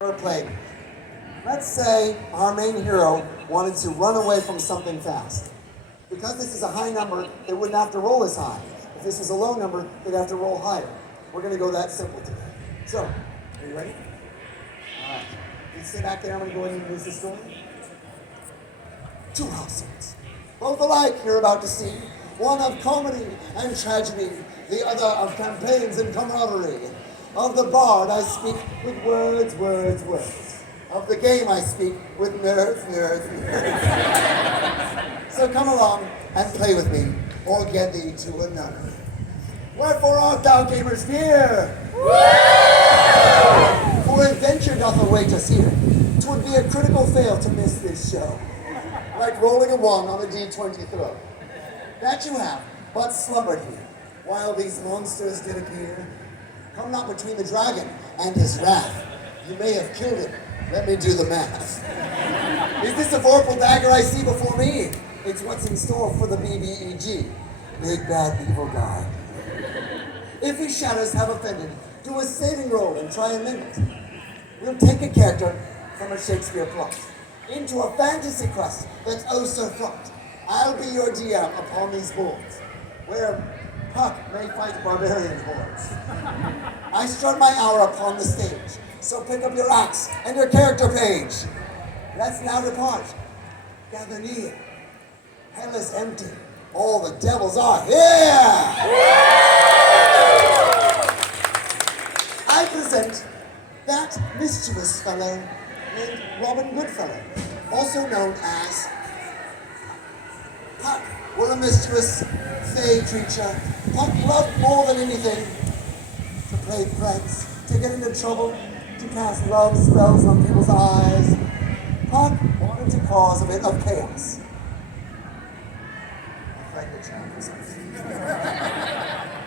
Play. Let's say our main hero wanted to run away from something fast. Because this is a high number, they wouldn't have to roll as high. If this was a low number, they'd have to roll higher. We're going to go that simple today. So, are you ready? All right. You stay back there. I'm going to go ahead and introduce the story. Two households, both alike you're about to see. One of comedy and tragedy, the other of campaigns and camaraderie. Of the bard I speak with words, words, words. Of the game I speak with nerds, nerds, nerds. So come along and play with me, or get thee to another. Wherefore art thou, gamers, here? For adventure doth await us here. 'Twould be a critical fail to miss this show. Like rolling a 1 on a D20 throw. That you have, but slumbered here, while these monsters did appear. Come not between the dragon and his wrath. You may have killed him. Let me do the math. Is this a vorpal dagger I see before me? It's what's in store for the BBEG. Big bad evil guy. If his shadows have offended, do a saving roll and try and mend it. We'll take a character from a Shakespeare plot into a fantasy quest that's oh so fraught. I'll be your DM upon these boards, where Puck may fight barbarian hordes. I strut my hour upon the stage, so pick up your axe and your character page. Let's now depart. Gather near. Hell is empty. All the devils are here! I present that mischievous fellow named Robin Goodfellow, also known as Puck. We're a mischievous, fey creature. Puck loved more than anything to play pranks, to get into trouble, to cast love spells on people's eyes. Puck wanted to cause a bit of chaos.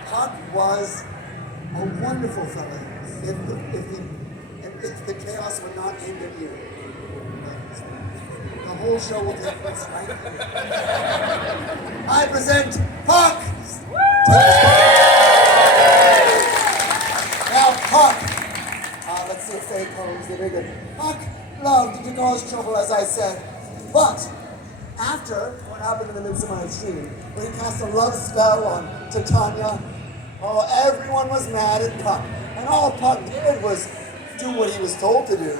Puck was a wonderful fellow if the chaos were not aimed at you. The whole show will take place right here. I present Puck! Now Puck, let's see if they pose the bigger. Puck loved to cause trouble, as I said, but after what happened in the Midsummer Night's Dream, when he cast a love spell on Titania, everyone was mad at Puck, and all Puck did was do what he was told to do.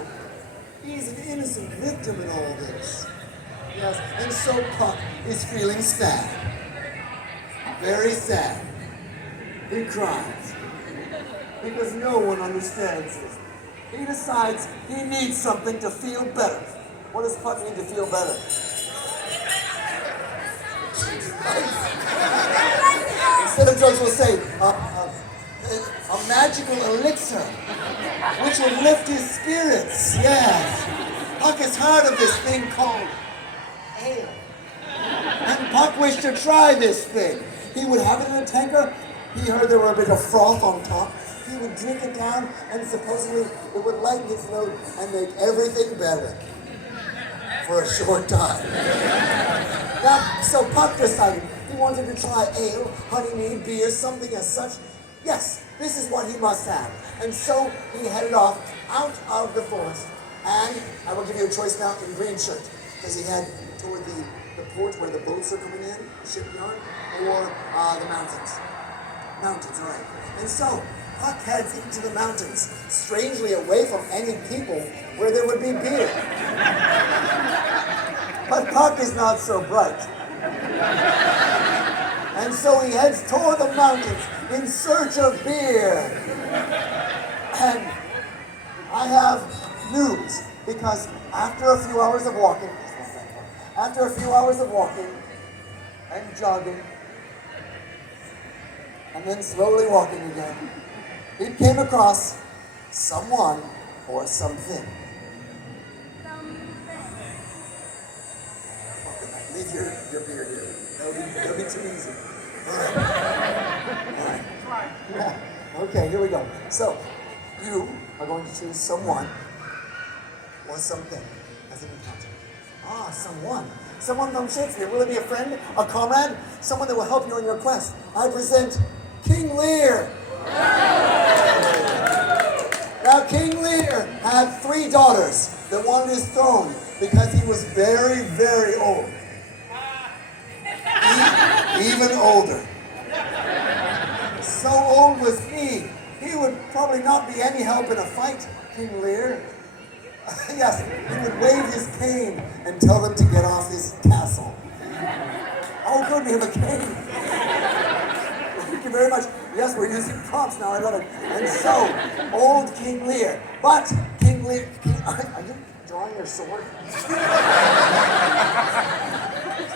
He's an innocent victim in all this. Yes, and so Puck is feeling sad. Very sad. He cries. Because no one understands him. He decides he needs something to feel better. What does Puck need to feel better? Instead of drugs, we'll say a magical elixir, which will lift his spirits. Yes. Puck has heard of this thing called ale. And Puck wished to try this thing. He would have it in a tanker. He heard there were a bit of froth on top. He would drink it down, and supposedly it would lighten its load and make everything better. For a short time. Now, so Puck decided he wanted to try ale, honeymead, beer, something as such. Yes, this is what he must have. And so he headed off out of the forest. And I will give you a choice now in green shirt, because he had toward the port where the boats are coming in, the shipyard, or the mountains. Mountains, all right. And so Puck heads into the mountains, strangely away from any people where there would be beer. But Puck is not so bright. And so he heads toward the mountains in search of beer. And I have news, because after a few hours of walking and jogging, and then slowly walking again, he came across someone or something. Leave your beer here. That'll be too easy. All right. Okay, here we go. So, you are going to choose someone or something as an encounter. Someone. Someone from Shakespeare. Will it be a friend, a comrade, someone that will help you on your quest? I present King Lear. Now King Lear had 3 daughters that wanted his throne because he was very, very old. Even older. So old was he would probably not be any help in a fight, King Lear. Yes, he would wave his cane and tell them to get off his castle. Oh, good, we have a cane. Thank you very much. Yes, we're using prompts now, I love it. And so, old King Lear. But King Lear, are you drawing your sword?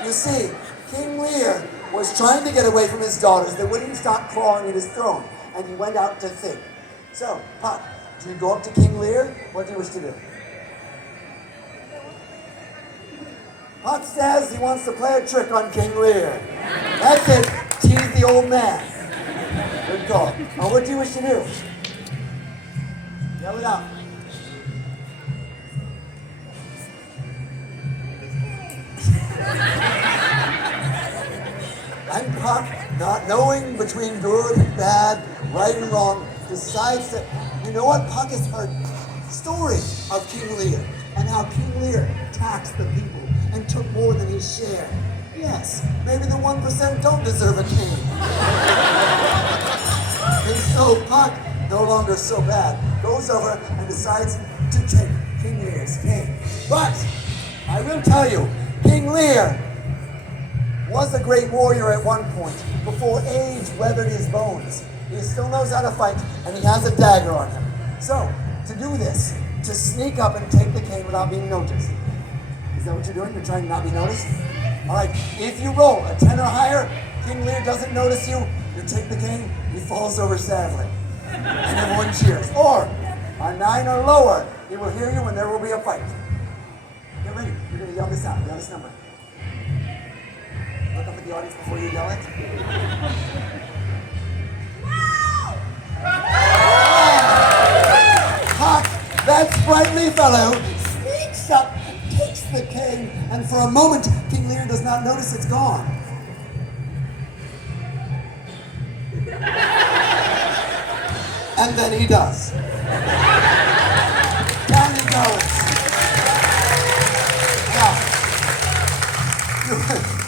You see, King Lear was trying to get away from his daughters that wouldn't stop clawing at his throne, and he went out to think. So, Puck, do you go up to King Lear? What do you wish to do? Puck says he wants to play a trick on King Lear. That's it, tease the old man. Good call. Now, what do you wish to do? Yell it out. And Puck, not knowing between good and bad, right and wrong, decides that, you know what, Puck has heard stories of King Lear and how King Lear taxed the people and took more than his share. Yes, maybe the 1% don't deserve a king. And so Puck, no longer so bad, goes over and decides to take King Lear's king. But I will tell you, King Lear was a great warrior at one point, before age weathered his bones. He still knows how to fight, and he has a dagger on him. So, to do this, to sneak up and take the cane without being noticed. Is that what you're doing? You're trying to not be noticed? All right, if you roll a 10 or higher, King Lear doesn't notice you, you take the cane, he falls over sadly. And everyone cheers. Or, a 9 or lower, he will hear you and there will be a fight. Get ready, you're gonna yell this out, yell this number. Look up at the audience before you yell it. Puck, that sprightly fellow, sneaks up, takes the cane, and for a moment, King Lear does not notice it's gone. And then he does. Down he goes. Now,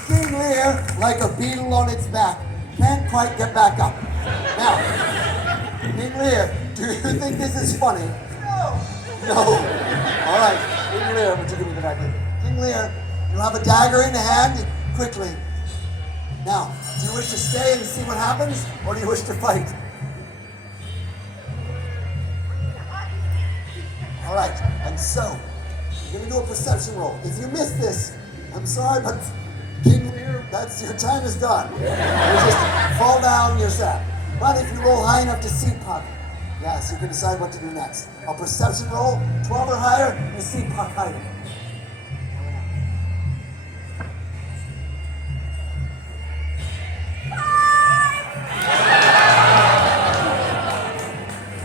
King Lear, like a beetle on its back, can't quite get back up. Now, King Lear, do you think this is funny? No. No. All right, King Lear, would you give me the dagger? King Lear, you have a dagger in hand, quickly. Now, do you wish to stay and see what happens, or do you wish to fight? All right, and so, you're gonna do a perception roll. If you miss this, I'm sorry, but King Lear, that's your time is done. You just fall down, you're sad. But if you roll high enough to see Puck, yes, you can decide what to do next. A perception roll, 12 or higher, you see Puck hiding.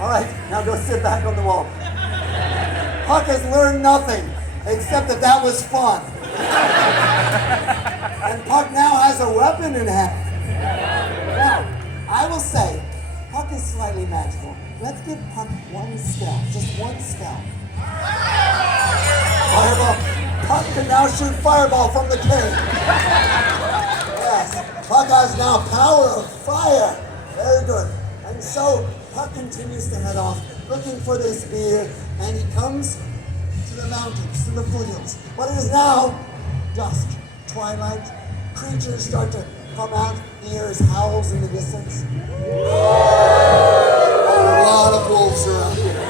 All right, now go sit back on the wall. Puck has learned nothing, except that was fun. And Puck now has a weapon in hand. Now, I will say, Puck is slightly magical. Let's give Puck one spell, just one spell. Fireball. Puck can now shoot fireball from the cane. Yes, Puck has now power of fire. Very good. And so, Puck continues to head off, looking for this beer, and he comes to the mountains, to the foothills. But it is now dusk, twilight. Creatures start to come out. He hears howls in the distance. A lot of wolves around here.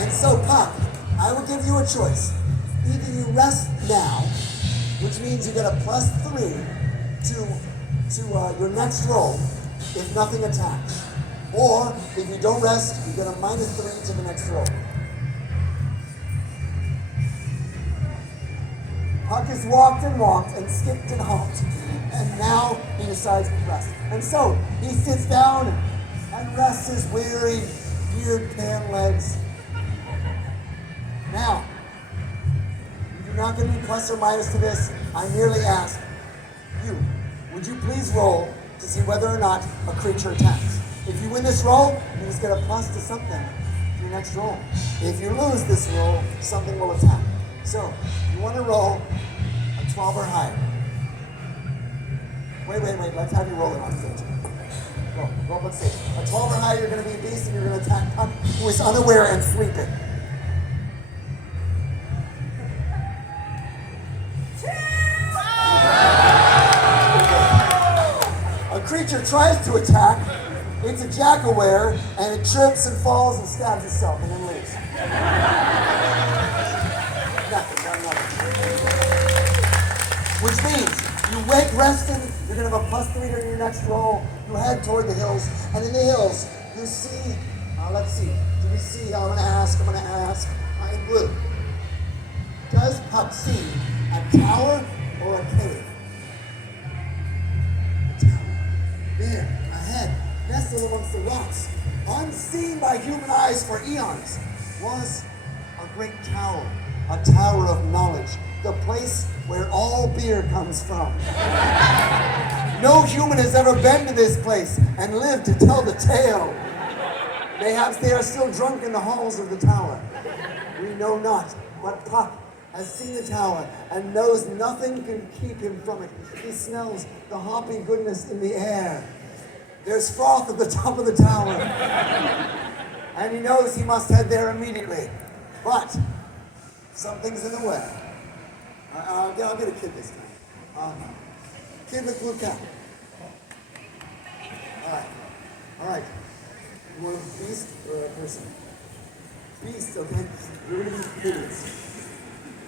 And so, Puck, I will give you a choice. Either you rest now, which means you get a +3 to your next roll if nothing attacks. Or, if you don't rest, you get a -3 to the next roll. Puck has walked and skipped and hopped, and now he decides to rest. And so, he sits down and rests his weary, weird pan legs. Now, you do not get any plus or minus to this. I merely ask you, would you please roll to see whether or not a creature attacks? If you win this roll, you just get a plus to something. next roll. If you lose this roll, something will attack. So, you want to roll a 12 or higher. Wait, let's have you roll it on stage. Go up on stage. A 12 or higher, you're going to be a beast and you're going to attack Puck, who is unaware and sleeping. A creature tries to attack, it's a jack-aware, and it trips and falls and stabs itself and then leaves. Which means you wake rested, you're going to have a +3 in your next roll, you head toward the hills, and in the hills, you see, let's see, do we see, I'm going to ask, in blue. Does Puck see a tower or a cave? A tower. There, ahead, nestled amongst the rocks, unseen by human eyes for eons, was a great tower, a tower of knowledge, the place where all beer comes from. No human has ever been to this place and lived to tell the tale. Mayhaps they are still drunk in the halls of the tower. We know not, but Puck has seen the tower and knows nothing can keep him from it. He smells the hoppy goodness in the air. There's froth at the top of the tower. And he knows he must head there immediately. But something's in the way. I'll get a kid this time. Kid with blue cap. All right. You want a beast or a person? Beast, okay? You're going to be idiots.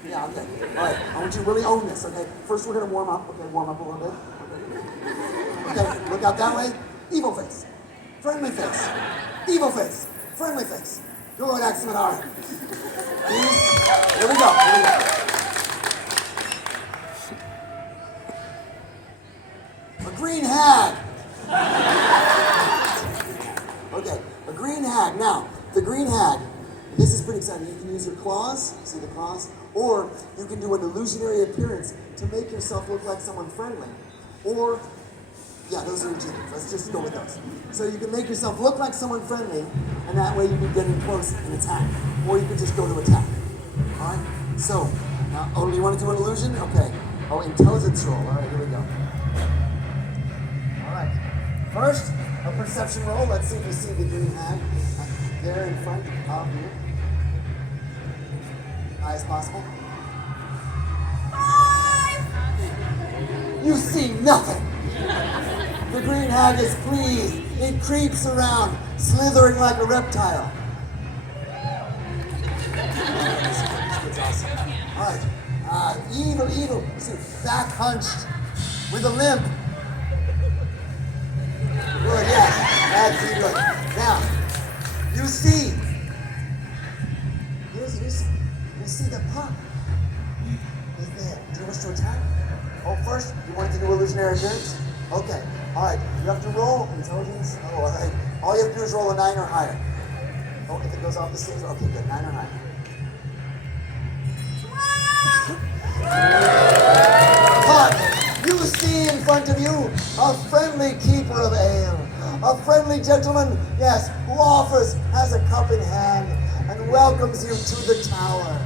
Yeah, okay. All right, I want you to really own this, okay? First, we're going to warm up. Okay, warm up a little bit. Okay, look out that way. Evil face. Friendly face. Evil face. Friendly face. Good, excellent, all right. Here we go. A green hag. Okay, a green hag. Now, the green hag, this is pretty exciting. You can use your claws, see the claws? Or you can do an illusionary appearance to make yourself look like someone friendly. Or, yeah, those are your genes. Let's just go with those. So you can make yourself look like someone friendly, and that way you can get in close and attack. Or you can just go to attack. All right? So, now, oh, you want to do an illusion? Okay. Oh, intelligence roll. All right, here we go. All right. First, a perception roll. Let's see if you see the green hag there in front of you. High as possible. 5! You see nothing. The green hag is pleased. It creeps around, slithering like a reptile. That's awesome. All right. Evil. See, back hunched with a limp. Good, yeah. That's good. Now, you see. You see the Puck is there. Do you wish to attack? Oh, first, you want to do illusionary appearance? Okay. All right. You have to roll intelligence. Oh, all right. All you have to do is roll a 9 or higher. Oh, if it goes off the stage, okay, good. 9 or higher. 12! Puck, you see in front of you a friendly keeper of ale. A friendly gentleman, yes, who has a cup in hand and welcomes you to the tower.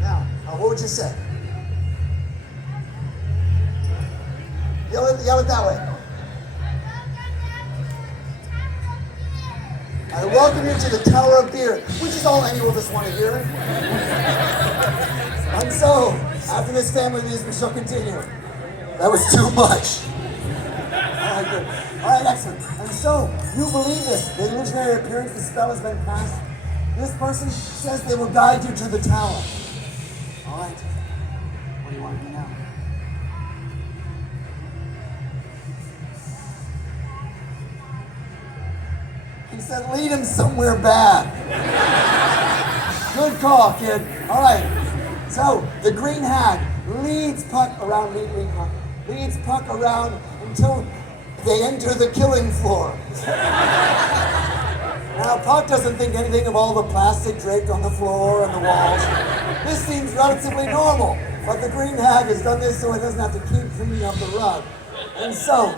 Now, what would you say? Yell it that way. I welcome you to the Tower of Beer, which is all any of us want to hear. And so, after this family amusement shall continue. That was too much. All right, good. All right, excellent. And so, you believe this. The illusionary appearance, the spell has been cast. This person says they will guide you to the tower. All right. What do you want to do now? He said, lead him somewhere bad. Good call, kid. All right. So, the green hag leads Puck around, leads Puck around until they enter the killing floor. Now, Puck doesn't think anything of all the plastic draped on the floor and the walls. This seems relatively normal, but the green hag has done this so it doesn't have to keep cleaning up the rug. And so,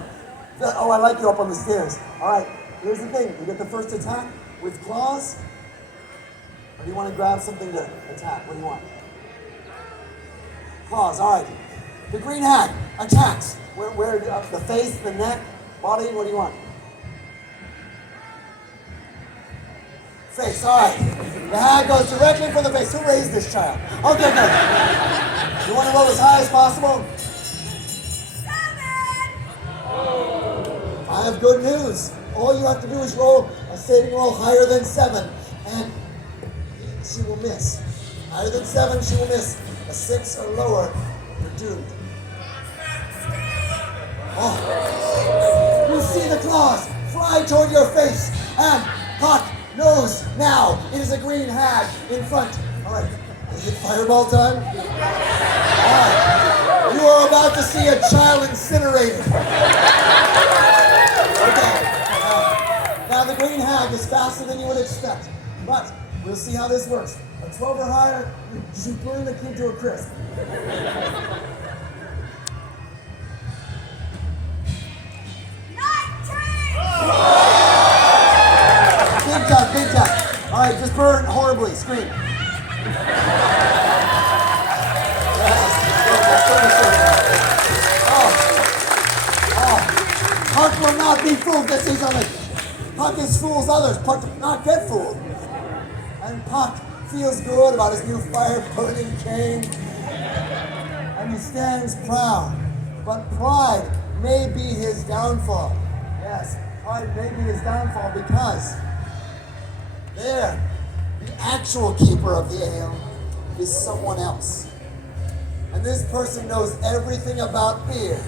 I like you up on the stairs. All right, here's the thing. You get the first attack with claws. Or do you want to grab something to attack? What do you want? Claws, all right. The green hag attacks. Where the face, the neck, body, what do you want? Face, all right. The hag goes directly for the face. Who raised this child? Okay, good. You want to roll as high as possible? 7! I have good news. All you have to do is roll a saving roll higher than 7, and she will miss. Higher than 7, she will miss. A 6 or lower, you're doomed. Oh. You see the claws fly toward your face, and Puck knows now it is a green hag in front. All right, is it fireball time? All right, you are about to see a child incinerated. Okay. Now the green hag is faster than you would expect, but we'll see how this works. A 12 or higher, you burn the kid to a crisp. Big time. All right, just burn horribly. Scream. Puck will not be fooled. This is on it. Puck is fools others. Puck does not get fooled. And Puck feels good about his new fire-burning cane. And he stands proud. But pride may be his downfall. Yes, pride may be his downfall because there, the actual keeper of the ale is someone else. And this person knows everything about beer.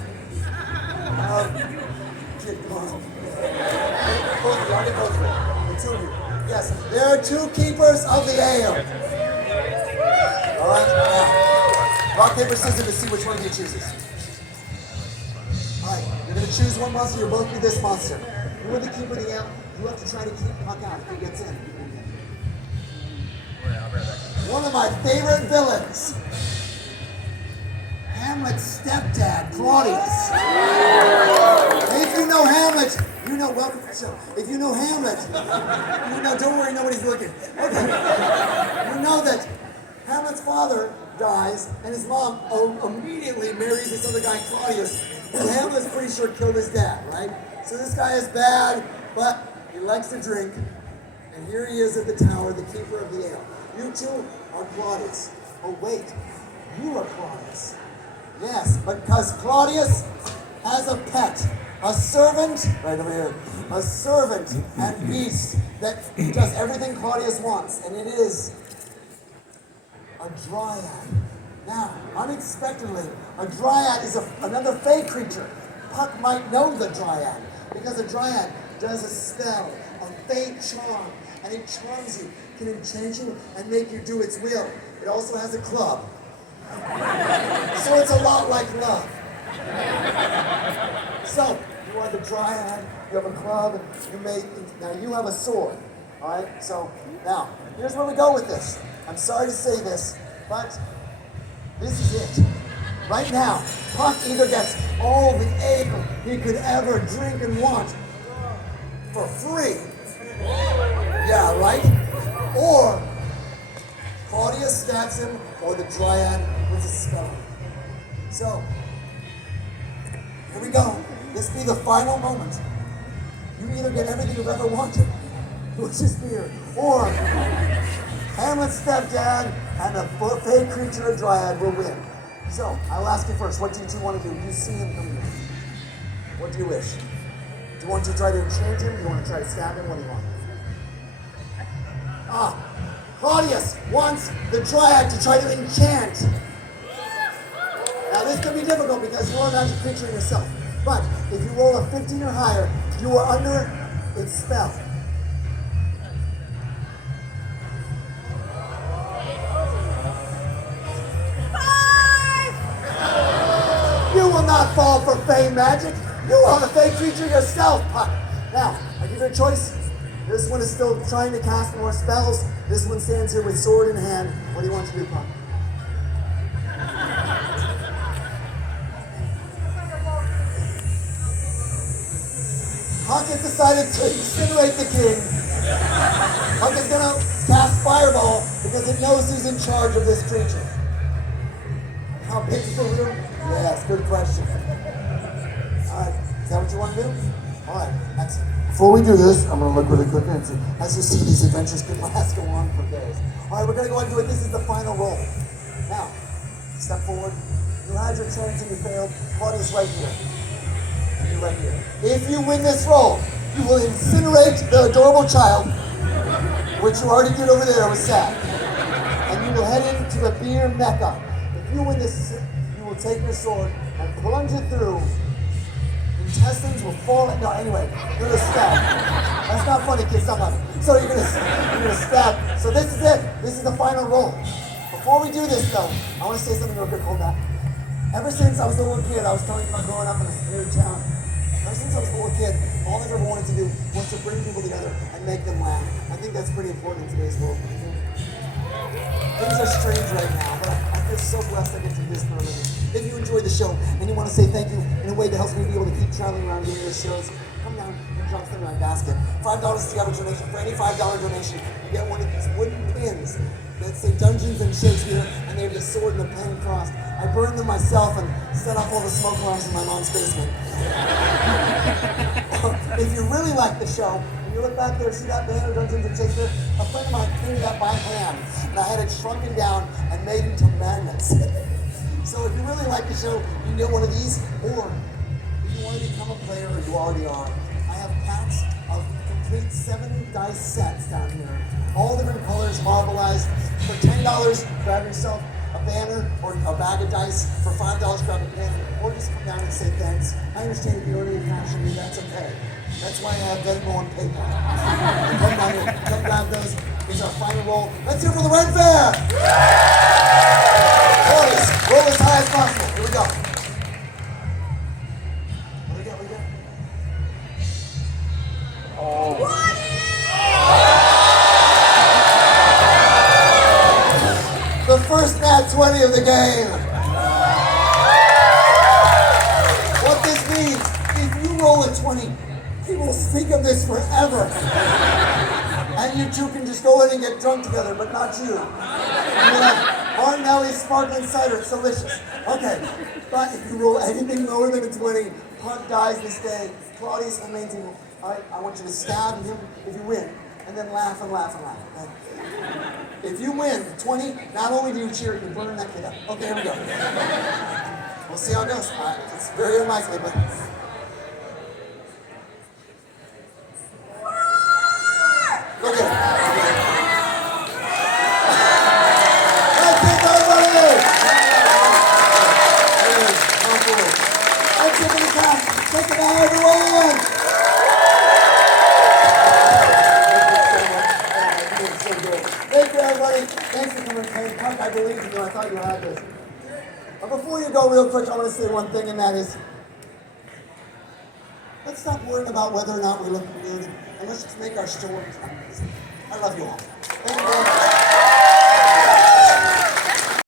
Yes, there are 2 keepers of the ale. All right, now, rock, paper, scissors to see which one of you chooses. All right, you're going to choose one monster, you'll both be this monster. You are the keeper of the ale, you have to try to keep Puck out if he gets in. One of my favorite villains, Hamlet's stepdad, Claudius. If you know Hamlet, you know, welcome to the show. If you know Hamlet, you know, don't worry, nobody's looking. Okay. You know that Hamlet's father dies, and his mom immediately marries this other guy, Claudius, who Hamlet's pretty sure killed his dad, right? So this guy is bad, but he likes to drink, and here he is at the tower, the keeper of the ale. You two are Claudius. Oh wait, you are Claudius. Yes, because Claudius has a pet, a servant, right over here, a servant and beast that does everything Claudius wants, and it is a dryad. Now, unexpectedly, a dryad is another fey creature. Puck might know the dryad, because a dryad does a spell, a fey charm, and it charms you, can enchant you, and make you do its will. It also has a club. So it's a lot like love. So, you are the dryad, you have a club, now you have a sword. Alright, so now, here's where we go with this. I'm sorry to say this, but this is it. Right now, Puck either gets all the ale he could ever drink and want for free. Yeah, right? Or Claudius stabs him, or the dryad with a spell. So, here we go. This be the final moment. You either get everything you've ever wanted, which is beer, or Hamlet's stepdad and a fey creature, a dryad, will win. So, I'll ask you first, what do you two want to do? You see him coming in. What do you wish? Do you want to try to enchant him? Do you want to try to stab him? What do you want? Claudius wants the dryad to try to enchant. Now this can be difficult because you are not picturing yourself. But if you roll a 15 or higher, you are under its spell. You will not fall for fey magic. You are a fey creature yourself, Puck. Now, I give you a choice. This one is still trying to cast more spells. This one stands here with sword in hand. What do you want to do, Puck? Puck has decided to incinerate the king. Puck is gonna cast Fireball because it knows who's in charge of this creature. How big is the room? Yes, good question. Alright, is that what you want to do? Alright, excellent. Before we do this, I'm gonna look really quick and see. As you see, these adventures could last go on for days. Alright, we're gonna go ahead and do it. This is the final roll. Now, step forward. You had your chance and you failed. Claudia's right here. And you're right here. If you win this roll, you will incinerate the adorable child, which you already did over there with Sad. And you will head into the beer mecca. If you win this, you will take your sword and plunge it through. Intestines will fall. No, anyway, you're gonna stab. That's not funny, kids. Stop laughing. So you're gonna stab. So this is it. This is the final roll. Before we do this, though, I want to say something real quick. Hold that. Ever since I was a little kid, I was telling you about growing up in a weird town. Ever since I was a little kid, all I ever wanted to do was to bring people together and make them laugh. I think that's pretty important in today's world. Things are strange right now, but I feel so blessed I get to do this for a living. If you enjoyed the show and you want to say thank you in a way that helps me be able to keep traveling around doing these shows, come down and drop them in my basket. $5 is the average donation. For any $5 donation, you get one of these wooden pins that say Dungeons and Shakespeare, and they have the sword and the pen crossed. I burned them myself and set off all the smoke alarms in my mom's basement. If you really like the show, when you look back there, see that banner, Dungeons and Shakespeare? A friend of mine painted that by hand, and I had it shrunken down and made into magnets. So if you really like the show, you can get one of these, or if you want to become a player, or you already are, I have packs of complete 7 dice sets down here. All different colors, marbleized. For $10, grab yourself a banner or a bag of dice. For $5, grab a pen, or just come down and say thanks. I understand if you don't need cash from me, that's okay. That's why I have Venmo and PayPal. Come down here, come grab those. Here's our final roll. Let's hear for the Red Faire! Roll as high as possible. Here we go. What do we got? Oh. The first nat 20 of the game. What this means, if you roll a 20, people will speak of this forever. And you two can just go in and get drunk together, but not you. Martinelli's sparkling cider, it's delicious. Okay, but if you roll anything lower than a 20, Hunt dies this day. Claudius remains in. All right, I want you to stab him if you win, and then laugh and laugh and laugh. Okay? If you win 20, not only do you cheer, you burn that kid up. Okay, here we go. We'll see how it goes. It's very unlikely, but. Look at it. Take it out, everyone! Thank you, everybody. Thanks for coming. Hey, Punk, I believe in you. I thought you had this. But before you go, real quick, I want to say one thing, and that is, let's stop worrying about whether or not we look good, and let's just make our stories amazing. I love you all. Thank you very much.